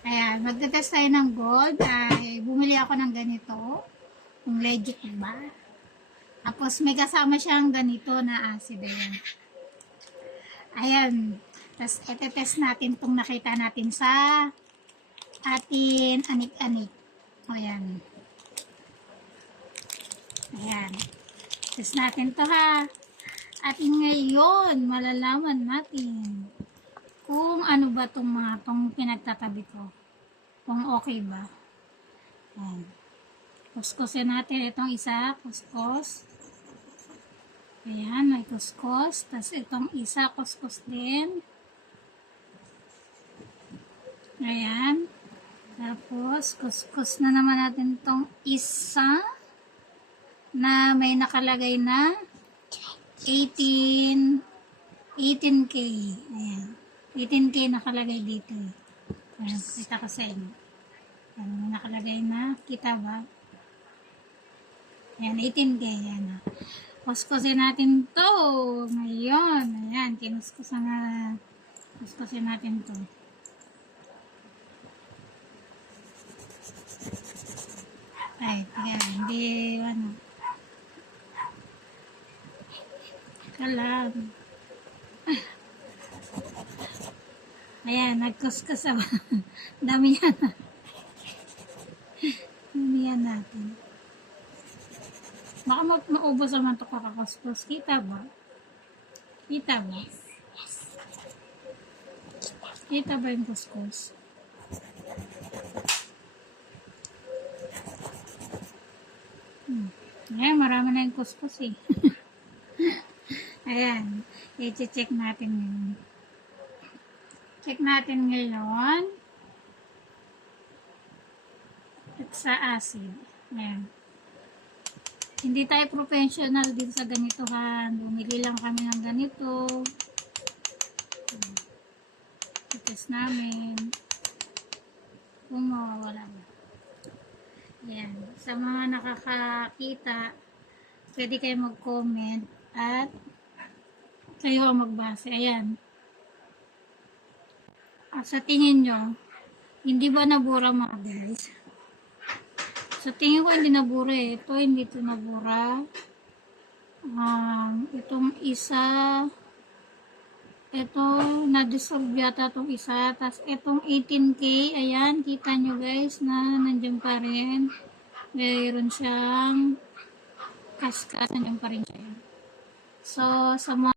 Ayan, magte-test tayo ng gold. Ay, bumili ako ng ganito. Kung legit ba. Tapos may kasama siyang ganito na acid. Ayan. Tapos ete-test natin itong nakita natin sa atin anik-anik. Ayan. Ayan. Test natin to ha. At ngayon, malalaman natin kung ano ba itong mga itong pinagtatabi ko. Kung okay ba. Ayan. Kuskusin natin itong isa. Kuskus. Ayan, may kuskus. Tapos itong isa, kuskus din. Ayan. Tapos, kuskus na naman natin itong isa na may nakalagay na 18K. Ayan. 18K nakalagay dito. Ayan, kita ko sa inyo. Ayan, may nakalagay na. Kita ba? Ayan, 18K. Ayan. Kuskusin natin to. Ngayon. Ayan, kuskusin natin to. Ay, ayan, hindi, ano. Kalam. Ayan, nagkuskus ako. Dami yan. Dami yan natin. Baka maubos naman ito kakakuskus. Kita ba? Kita ba? Kita ba yung kuskus? Ayan, marami na yung kuskus eh. Ayan, i-check natin ngayon. Check natin ngayon. At sa acid. Ayan. Hindi tayo professional din sa ganitohan. Bumili lang kami ng ganito. I-test namin. Kung mawawala ba. Ayan. Sa mga nakakakita, pwede kayo mag-comment at kayo ang magbase. Ayan. Sa tingin nyo, hindi ba nabura mga guys? Sa tingin ko hindi nabura eh. Ito hindi ito nabura. Itong isa, ito na-dissolve yata itong isa. Tapos itong 18K, ayan, kita nyo guys na nandiyan pa rin. Mayroon siyang kaskas, nandiyan pa rin siya. So, sa mga